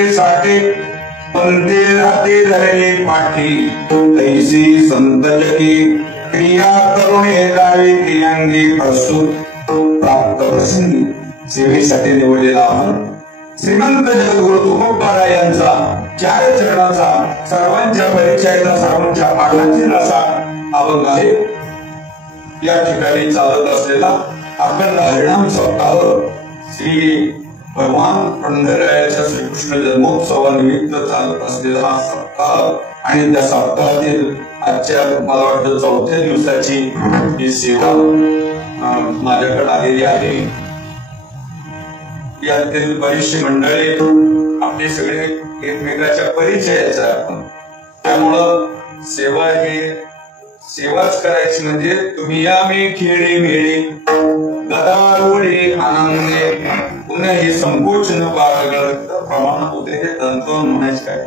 सेवेसाठी पंथे राहते धरले पाठी ऐसी संतजकी क्रिया करुणे गावी तियांगी प्रसूत प्राप्त प्रसंगी सेवेसाठी निवडलेला श्रीमंत जगद्गुरु तुकोबारा यांचा चार चरणाचा सर्वांच्या परिचयाचा सर्वांच्या पाठांची रसा अभंग आहे। या ठिकाणी चालत असलेला अखंड हरिनाम सप्ताह श्री भगवान पंढररायाच्या श्रीकृष्ण जन्मोत्सवानिमित्त चालत असलेला हा सप्ताह आणि त्या सप्ताहातील आजच्या मला वाटतं चौथ्या दिवसाची ही सेवा माझ्याकडे आलेली आहे। यातील बरीचशी मंडळी आपले सगळे एकमेकाच्या परिचयाचे आपण, त्यामुळं सेवा ही सेवाच करायची म्हणजे तुम्ही या मी खेळी मेळी गदारोळी आनंदे पुन्हा हे संकोच न बाळगलं तर प्रमाण होते हे तंतोन म्हणायचे काय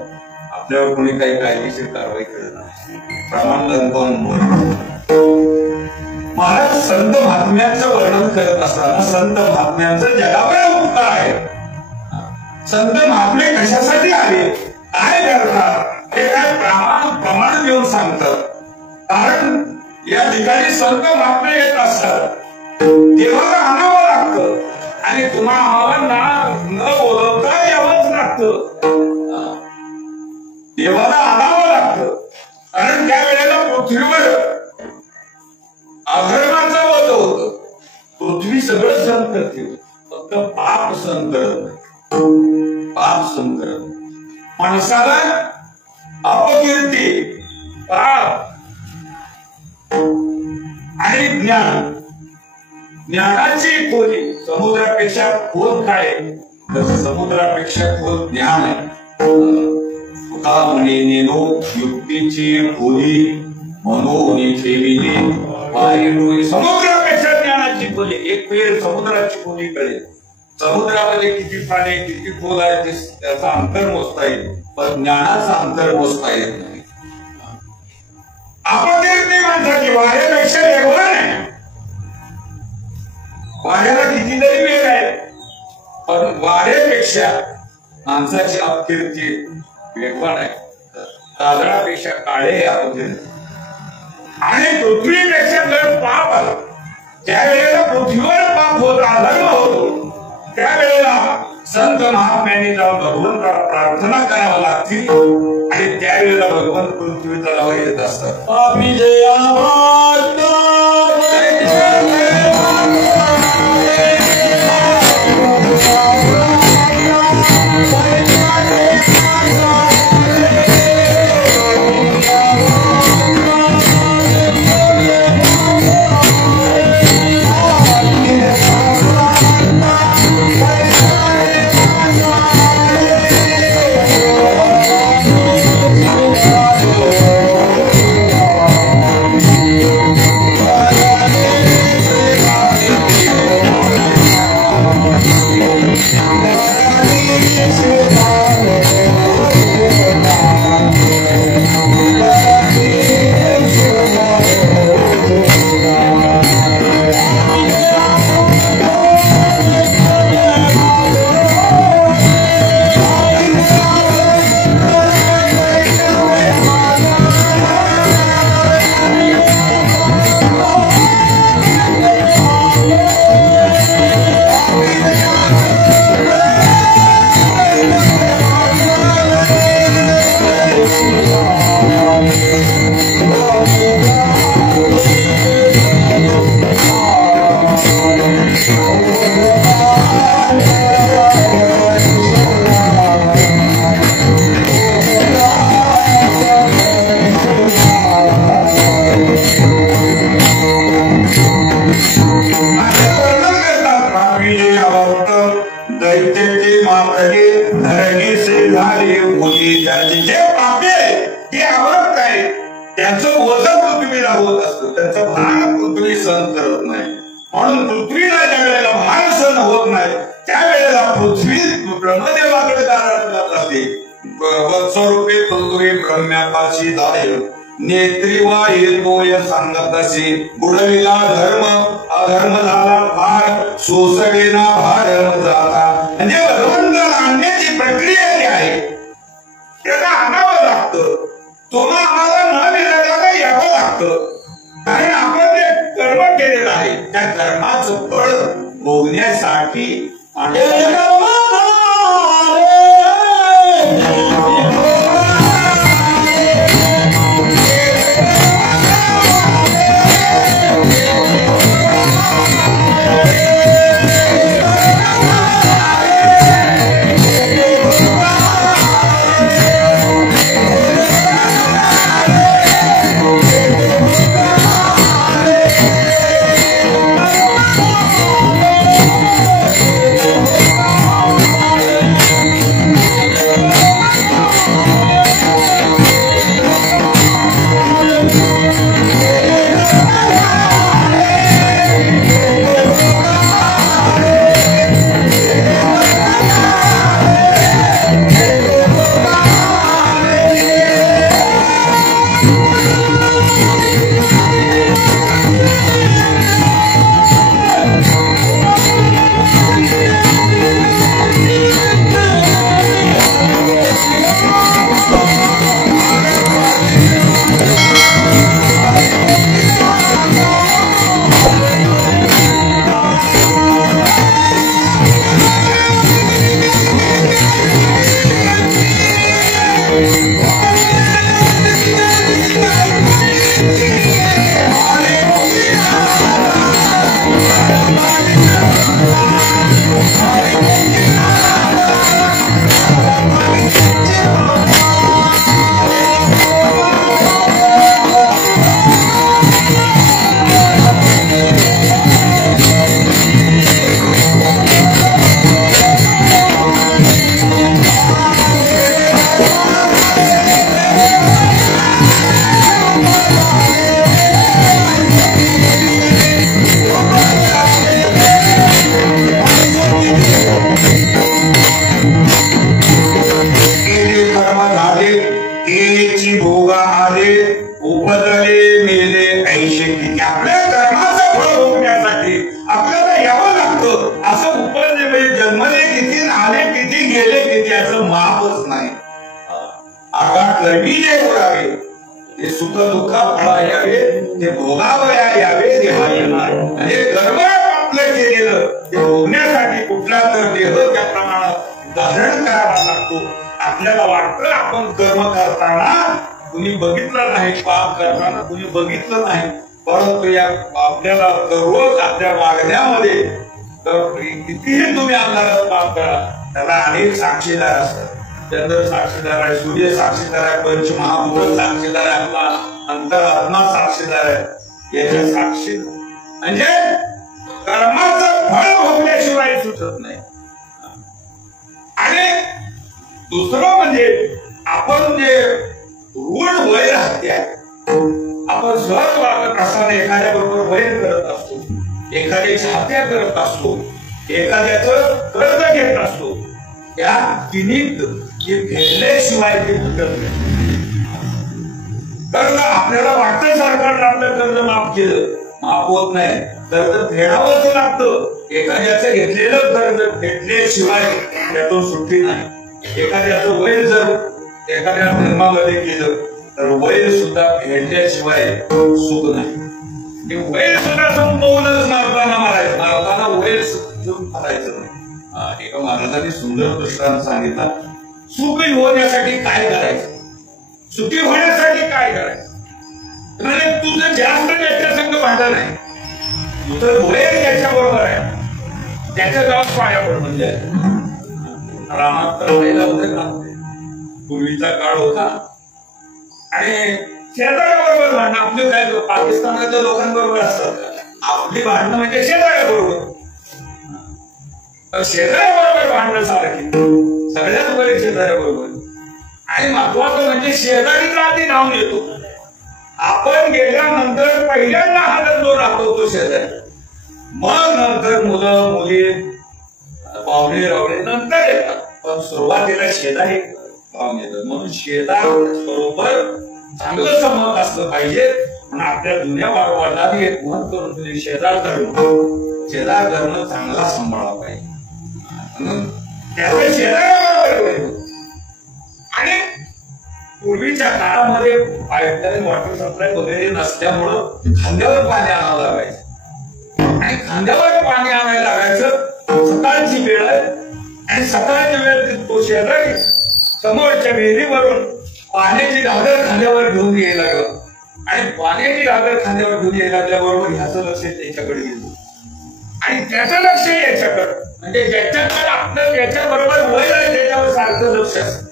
आपल्यावर कोणी काही कायदेशीर कारवाई करत नाही प्रमाण तंतोन। महाराज संत महात्म्यांचं वर्णन करत असताना संत महात्म्यांचं जगावर उपकार आहे। संत महात्मे कशासाठी आले काय करतात हे काय प्रमाण देऊन सांगतात। कारण या ठिकाणी संत महात्मे येत असतात देवाला आणावं लागतं आणि तुम्हा आम्हाला न बोलवता यावंच लागतं। देवाला आणावं लागतं कारण त्या वेळेला पृथ्वीवर अधर्माचा वध होत पृथ्वी सगळं सहन करते फक्त पाप सहन करत पाप सहन करत माणसाला अपकीर्ती पाप आणि ज्ञानाची खोली समुद्रापेक्षा खोल काय तर समुद्रापेक्षा खोल ज्ञान आहे। तुका म्हणे नेनो युक्तीची खोली मनोनी ठेविली समुद्रापेक्षा ज्ञानाची खोली एक वेळ समुद्राची खोली कळेल। समुद्रामध्ये किती पाणी किती खोल आहे त्याचा अंतर मोजता येईल पण ज्ञानाचा अंतर मोजता येत नाही। अपकीर्ती माणसाची वाऱ्यापेक्षा वेगवान आहे। वाऱ्याला कितीतरी वेग आहे पण वाऱ्यापेक्षा माणसाची अपकीर्ती वेगवान आहे। तांदळापेक्षा काळे अपकीर्ती आणि पृथ्वीपेक्षा जर पाप आला त्यावेळेला पृथ्वीवर पाप होत अधर्म होतो त्यावेळेला संत महात्म्यांनी जाऊन भगवंताला प्रार्थना करावं लागते आणि त्यावेळेला भगवंत पृथ्वीचा लावा येत असतात। आम्ही त्याचं वजन पृथ्वीला होत असतं त्याचं भान पृथ्वी सहन करत नाही म्हणून पृथ्वीला ज्या वेळेला भान सहन होत नाही त्यावेळेला पृथ्वी ब्रह्मदेवाकडे दारात जाते। वत्सरूपे पृथ्वी ब्रह्म्यापाशी जाईल नेत्रीवा येतोय सांगत असे बुडविला धर्म अधर्म झाला भार सोसवेना भार जाता म्हणजे भगवंताला आणण्याची प्रक्रिया जी आहे जगण्यासाठी आपल्याला वाटतं आपण कर्म करताना कुणी बघितलं नाही, पाप करताना कुणी बघितलं नाही, परंतु या आपल्याला रोज आपल्या वागण्यामध्ये कितीही तुम्ही अंधारात पाप करा त्याला अनेक साक्षीदार असतात. चंद्र साक्षीदार आहे, सूर्य साक्षीदार आहे, पंचमहाभूत साक्षीदार आहे, आपला अंतरात्मा साक्षीदार आहे. याच्या साक्षी म्हणजे कर्माचं फळ भोगल्याशिवाय सुटत नाही. आणि दुसरं म्हणजे आपण जे ऋण वैर हत्या आपण सहज वागत असताना एखाद्या बरोबर वैर करत असतो, एखाद्याची हत्या करत असतो, एखाद्याचं कर्ज घेत असतो, त्या तिन्ही फेडल्याशिवाय ते सुटत नाही. कर्ज आपल्याला वाटतं सरकारनं आपलं कर्ज माफ केलं, माफ होत नाही, कर्ज फेडावंच लागतं. एखाद्याचं घेतलेलं कर्ज फेडल्याशिवाय त्यातून सुट्टी नाही. एखाद्याचं वैर जर एखाद्या धर्मामध्ये केलं तर वैर सुद्धा फेडल्याशिवाय सुख नाही. वैर सुद्धा संपवूनच मारताना मारायचं, मारताना वैर मारायचं नाही. एका महाराजांनी सुंदर दृष्टांत सांगितला, सुखी होण्यासाठी काय करायचं, सुखी होण्यासाठी काय करायचं. म्हणजे तुझं जास्त त्याच्या संग भांडण नाही, तुझं वैर त्याच्या बरोबर आहे, त्याच्या गावात पाया पड. म्हणजे रामात तर पहिला होते, पूर्वीचा काळ होता आणि शेजाऱ्याबरोबर भांडणं. आपले काय पाकिस्तानातल्या लोकांबरोबर असतात, आपली भांडणं म्हणजे शेजाऱ्याबरोबर. शेजाऱ्याबरोबर भांडणं सारखी सगळ्यात बरे शेजाऱ्याबरोबर. आणि महत्वाचं म्हणजे शेजारीचा आधी नाव येतो. आपण गेल्यानंतर पहिल्यांदा हातात जो राहतो तो शेजारी, मग नंतर मुलं मुली पाहुणे रावळे नंतर येतात, पण सुरुवातीला शेजारी पाहुणे येतात. म्हणून शेजार बरोबर चांगलं संबंध असलं पाहिजे. म्हणून आपल्या जुन्या वडिलांनी एक म्हण करून दिली, शेजार धर्म. शेजार धर्म चांगला सांभाळला पाहिजे. त्यामुळे शेजाऱ्याबरोबर. आणि पूर्वीच्या काळामध्ये पाईपलाईन वॉटर सप्लाय वगैरे नसल्यामुळं खांद्यावर पाणी आणावं लागायचं आणि खांद्यावर पाणी आणायला लागायचं. सकाळची वेळ आहे आणि सकाळच्या वेळेत तो शेजारी समोरच्या विहिरीवरून पाण्याची घागर खांद्यावर घेऊन यायला लागला आणि पाण्याची घागर खांद्यावर घेऊन यायला लागल्याबरोबर ह्याचं लक्ष त्याच्याकडे गेलं आणि त्याचं लक्ष याच्याकडे, म्हणजे ज्याच्याकडे आपलं ज्याच्या बरोबर वय आहे त्याच्यावर सारखं लक्ष असतं.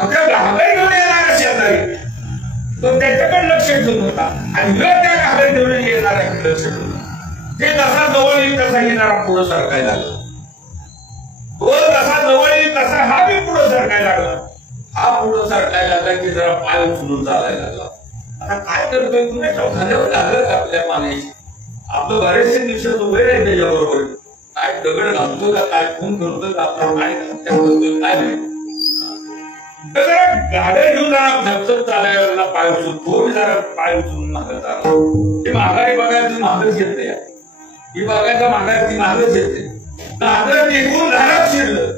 आपल्या घागर घेऊन येणारा शेजारी तो त्याच्याकडे लक्ष ठेवून होता आणि त्या घागर घेऊन येणाऱ्याकडे लक्ष ठेवून ते जसा जवळ येईल तसा येणारा पुढं सरकायला लागला. तो जसा जवळ येईल तसा हा बी पुढं सरकायला लागला. हा पुढं सरकायला लागला की जरा पाय उचलून चालायला लागला. आता काय करतोय तुम्ही खांद्यावर लागलं का आपल्या पाण्याची? आपलं बरेचसे दिवसात उभे राहील त्याच्याबरोबर काय दगड घालतो का काय खून करतोय का आपलं काय करतोय काय नाही. तर जरा गाड्या घेऊन जरा धबधब चालायला पाय उचलून थोडी जरा पाय उचलून मागं चालला. ते माघारी बघायचं मागच येते, ही बघायचं माघारी मागच येते. दादर निघून घरात शिरलं,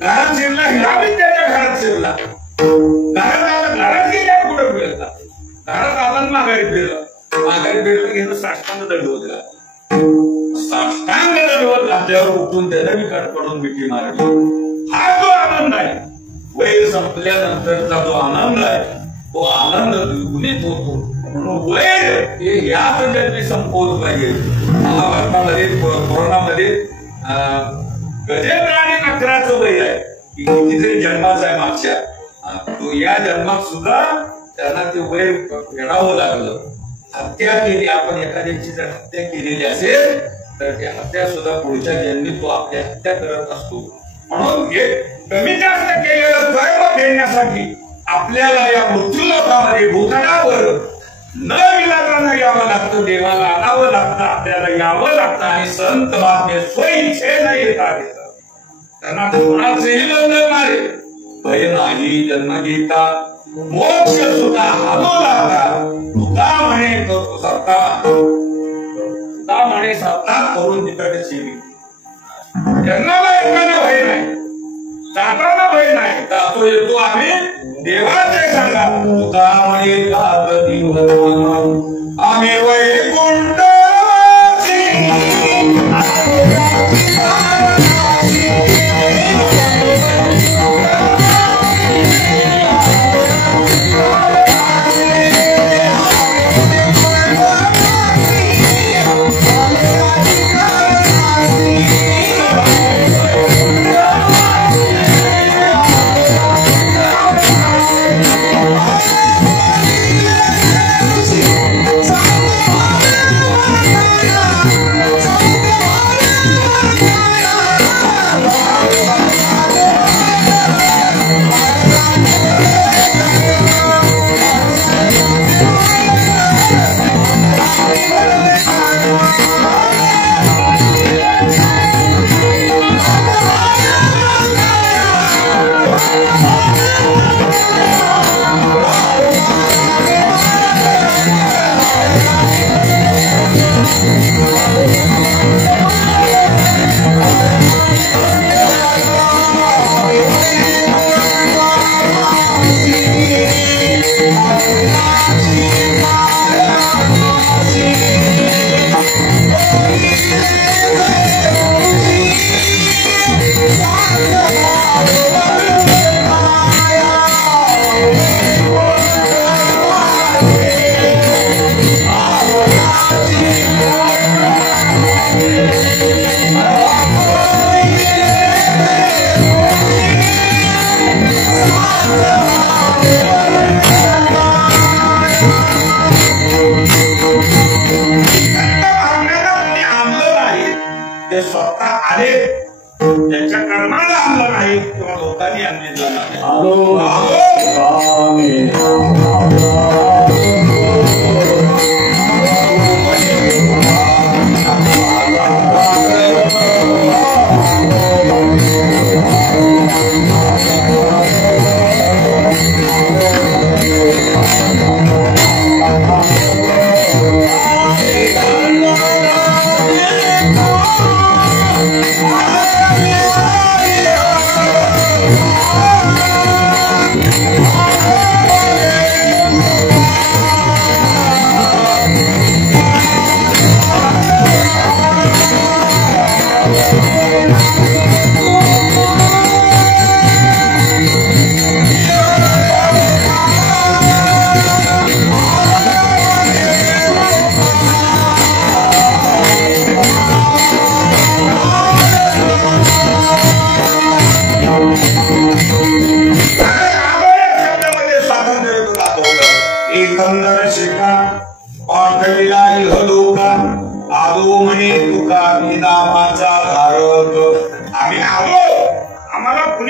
घरात शिरला ह्या बी त्याच्या घरात शिरला. घरात आला, घरात गेल्या कुठं फिरला, घरात आला माघारी फिरला. माघारी फिरलं घेणं साष्टांग दंडवत घातला. साष्टांग दंडवत घातल्यावर उठून त्याला मी कडकडून मिठी मारली. हा जो आनंद आहे, वय संपल्यानंतरचा जो आनंद आहे तो आनंद द्विगुणित होतो. म्हणून वय या जन्मी संपवलं पाहिजे. महाभारतामध्ये कोरोनामध्ये गजेंद्र आणि नकराचं वय आहे की कितीतरी जन्माचा आहे मागच्या, तो या जन्मात सुद्धा त्यांना ते वय फेडावं लागलं. हत्या केली, आपण एखाद्याची जर हत्या केलेली असेल तर त्या हत्या सुद्धा पुढच्या जन्मी तो आपल्या हत्या करत असतो. म्हणून हे कमी जास्त केलेलं कर्म फेडण्यासाठी आपल्याला या मृत्यूलोकामध्ये भूतलावर न विलासानं यावं लागतं, देवाला आणावं लागतं, आपल्याला यावं लागतं आणि संत महात्मे स्वइच्छेनं येतात. त्यांना कोणाचेही बंधन नाही, भय नाही जन्म घेता, मोक्ष सुद्धा हालो लागता. तुका म्हणे सत्ता, तुका म्हणे सत्ता करून तिकडे सेवी. जन्माला येताना भय नाही, जाताना भय नाही, जातो येतो आम्ही देवाचे सांगा. तुका म्हणे आम्ही वैकुंठ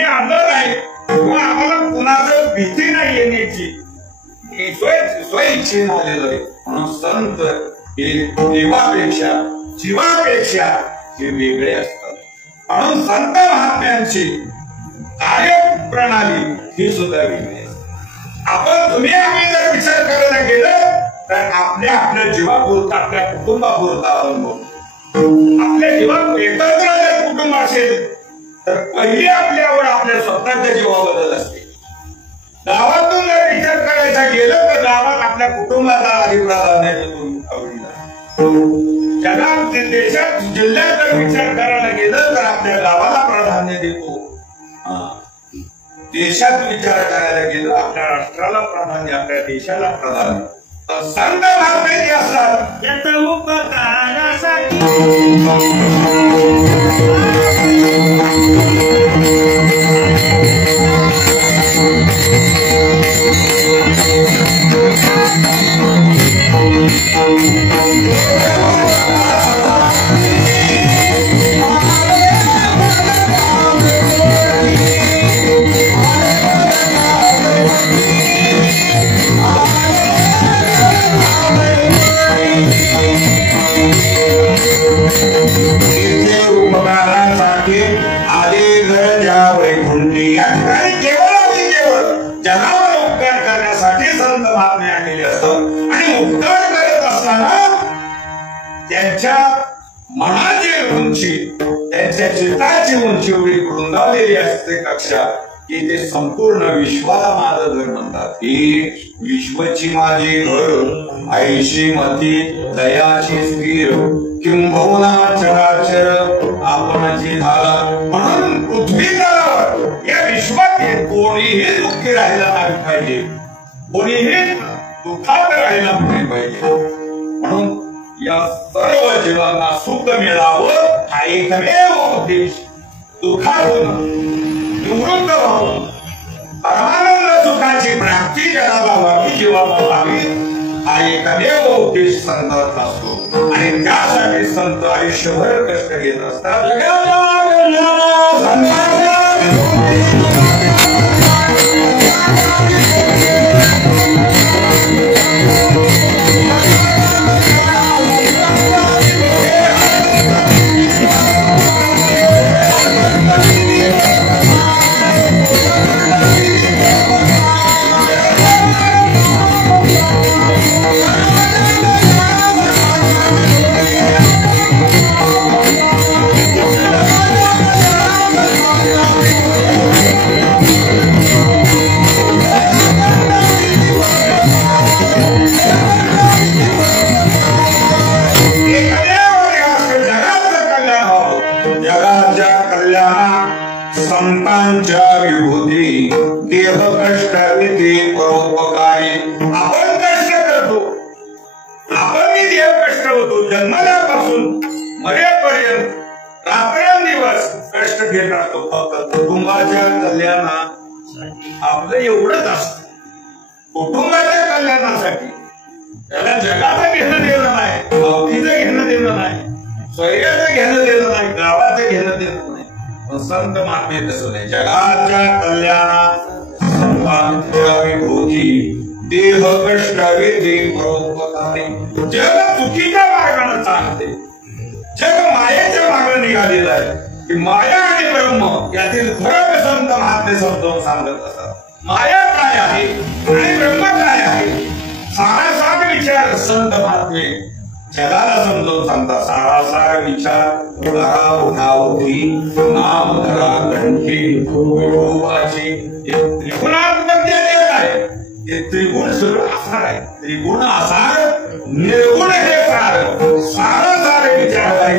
कुणी आलं नाही किंवा आम्हाला कुणाचं भीती नाही येण्याची स्वइच्छेने आलेलं आहे. म्हणून संत हे देवापेक्षा जीवापेक्षा हे वेगळे असतात. म्हणून संत महात्म्यांची कार्यप्रणाली ही सुद्धा वेगळी असते. आम्ही जर विचार करायला गेलं तर आपल्या जीवापुरता आपल्या कुटुंबापुरता आपल्या जीवात एकत्र जर कुटुंब असेल तर पहिली आपल्यावर आपल्या स्वतःच्या जीवाबद्दल असते. गावातून जर विचार करायचा गेलं तर गावात आपल्या कुटुंबाला आधी प्राधान्य देतो. जगात देशात जिल्ह्यात जर विचार करायला गेलं तर आपल्या गावाला प्राधान्य देतो. देशात विचार करायला गेलं आपल्या राष्ट्राला प्राधान्य आपल्या देशाला प्राधान्य. संत महात्मे जे असतात त्याचा उपकारासाठी उपकारासाठी आले घर ज्या वैकुंठी या ठिकाणी केवळ जनावर उपकार करण्यासाठी संत महात्मे आलेले असतात. आणि उपकार करत असताना त्यांच्या मनाची उंची त्यांच्या चित्ताची उंची एवढी रुंदावलेली असते कक्षा की ते संपूर्ण विश्वाला माझं घर म्हणतात. ही विश्वची माझी घर आईशी मती दयाची स्थिर किंबहुना चराचर आपणाची झाला. म्हणून पृथ्वी तलावर या विश्वात कोणीही दुःखी राहिला नाही पाहिजे, कोणीही दुःखात राहिला नाही पाहिजे. म्हणून या सर्व जीवांना सुख मिळावं हा एकमेव उद्देश. दुःखातून निवृत्त व्हावं, परमानंद सुखाची प्राप्ती जगाला व्हावी, जीवाला व्हावी हा एकमेव उद्देश संतांचा असतो. आणि त्यासाठी संत आयुष्यभर कष्ट घेत असतात. संतांच्या विभूती देह कष्ट विधी परोपकारी. आपण कष्ट करतो, आपण देह कष्ट होतो. जन्मल्यापासून मरेपर्यंत रात्रंदिवस कष्ट घेत असतो. फक्त कुटुंबाच्या कल्याणासाठी आपलं एवढंच असतं. कुटुंबाच्या कल्याणासाठी त्याला जगाचं घेणं देणं नाही, भावकीचं घेणं देणं नाही, स्वैर्याचं घेणं देणं नाही, गावाचं घेणं देणं नाही. संत महात्मे तसं नाही. जगाच्या कल्याणात संतांच्या विभूती देह कष्ट विधी परोपकारी. जग चुकीच्या मार्गाने चालते, जग मायेच्या मार्गाने निघालेलं आहे. की माया आणि ब्रह्म यातील फरक संत महात्मे समजावून सांगत असतात. माया काय आहे आणि ब्रह्म काय आहे सारासार विचार संत महात्मे जगाला समजावून सांगतात. सारासार विचार उन्हावती नाम धरा कंठी विभूवाची. त्रिगुणात्मक जे आहे ते त्रिगुण सगळं आसार आहे. त्रिगुण आसार निर्गुण हे सारासार विचार आहे.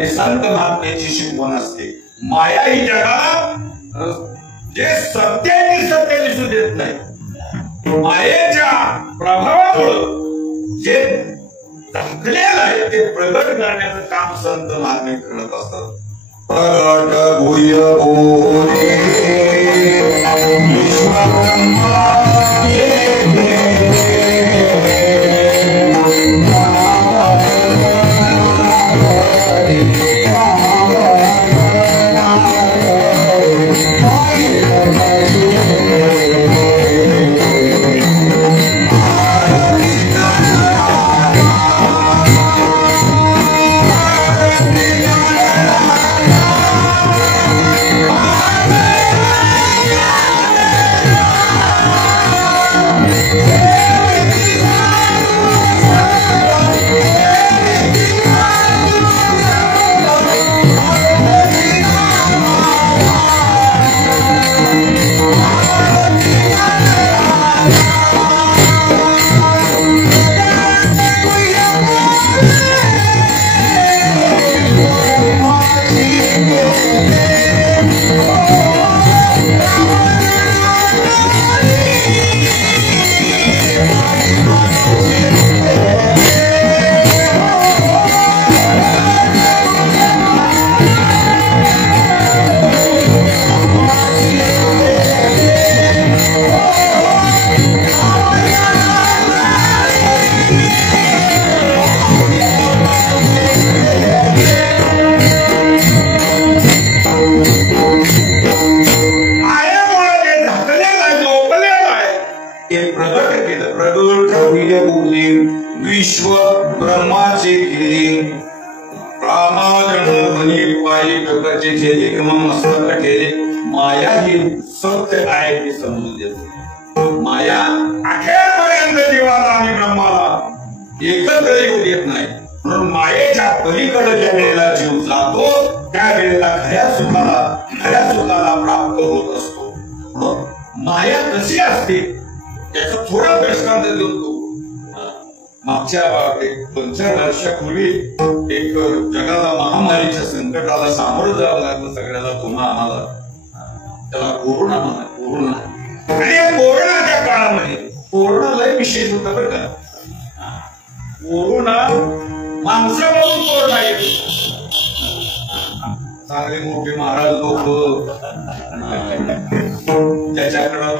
हे संत महात्म्याची शिकवण असते. माया ही जगाला जे सत्य दिसू देत नाही. मायेच्या प्रभावामुळे जे झाकलेलं आहे ते प्रगट करण्याचं काम संत महात्मे करत असतात. प्रगट भूय बोले विश्वब्रह्मा Oh विश्व ब्रह्माचे केले प्राणाजन पायी प्रकारचे केले किंवा मस्तक केले माया ही सत्य आहे हे समजून देतो. माया अखेरपर्यंत जीवाला आणि ब्रह्माला एकत्र येऊ देत नाही. म्हणून मायेच्या पलीकडे ज्या वेळेला जीव जातो त्या वेळेला खऱ्या सुखाला प्राप्त होत असतो. माया कशी असते त्याचा थोडा दृष्टांत देतो. मागच्या 5-4 वर्षापूर्वी एक जगाला महामारीच्या संकटाला सामोरं जावं लागलं सगळ्याला. तुम्हा आम्हाला त्याला कोरोना आणि या कोरोनाच्या काळामध्ये कोरोना लय विशेष होता बरं का. कोरोना माणसापासून कोरोना येतो. चांगले मोठे महाराज लोक त्याच्याकडं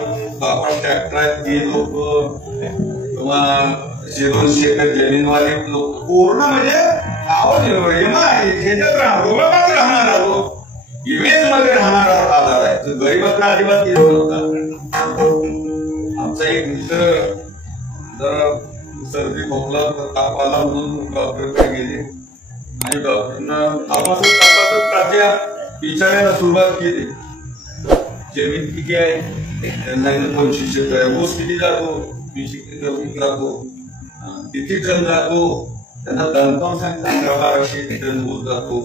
ट्रॅक्टर ते लोक किंवा 200 एकर जमीनवाले लोक कोरोना म्हणजे राहणार इमेज मध्ये राहणारा आजार आहे. गरीबांना अजिबात येत नव्हता. आमचा एक मित्र जरा सर्दी खोकला ताप आला म्हणून डॉक्टरकडे गेले आणि डॉक्टरना तपासत तात्या विचारायला सुरुवात केली. जमीन किती आहे त्यांना 25 एकर ऊस किती जातो 20 एकर जातो किती टन जातो त्यांना दणकावून सांगितलं 1200 टन ऊस जातो.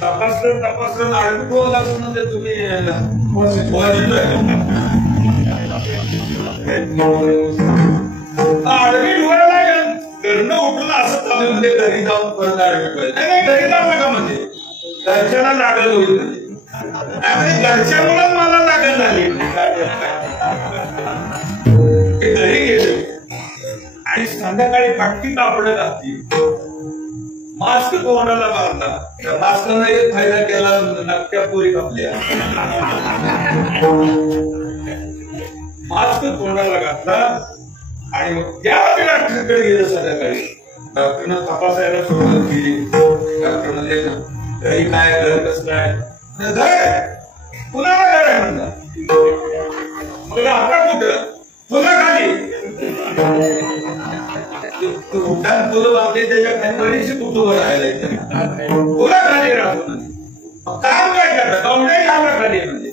तपासलं आडवी लागून म्हणजे तुम्ही आडवी डोळा लागेल घरनं उठलं असं चालू म्हणजे घरी जाऊन परत आडवी नाही घरी जाऊ नका म्हणजे घरच्यांना लागल होईल म्हणजे घरच्यामुळे मला लागण झाली. घरी गेले आणि संध्याकाळी पट्टी कापड घातली मास्क तोंडाला बांधला. त्या मास्कनं एक फायदा केला नक्क्या पोरी कापल्या. मास्क तोंडाला घातला आणि मग त्यावेळी डॉक्टरकडे गेलं. संध्याकाळी डॉक्टरनं तपासायला सुरुवात केली. डॉक्टर म्हणजे घरी काय घर कसं काय घर कुणाला घर आहे म्हणला. मग आता कुठं तुला खाली उठान तुला बाबले त्याच्या खाली बरीचशी कुटुंब राहायला तुला खाली राहतो काम काय करतात कवडे कामला खाली म्हणजे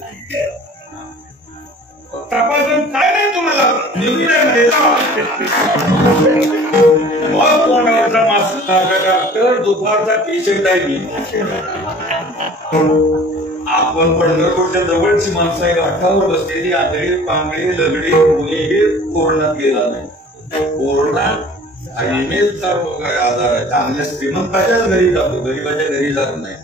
तपासून काय नाही तुम्हाला मग कोणावरचा मास्टर दुपारचा पेशंट आहे. आपण पंढरपूरच्या जवळची माणसं आहे घाटावर बसलेली आंधळी पांगळी लगडी मुली हे कोरोनात गेला नाही. कोरोना इमेजचा आजार आहे. चांगल्या श्रीमंताच्याच घरी जातो गरीबाच्या घरी जात नाही.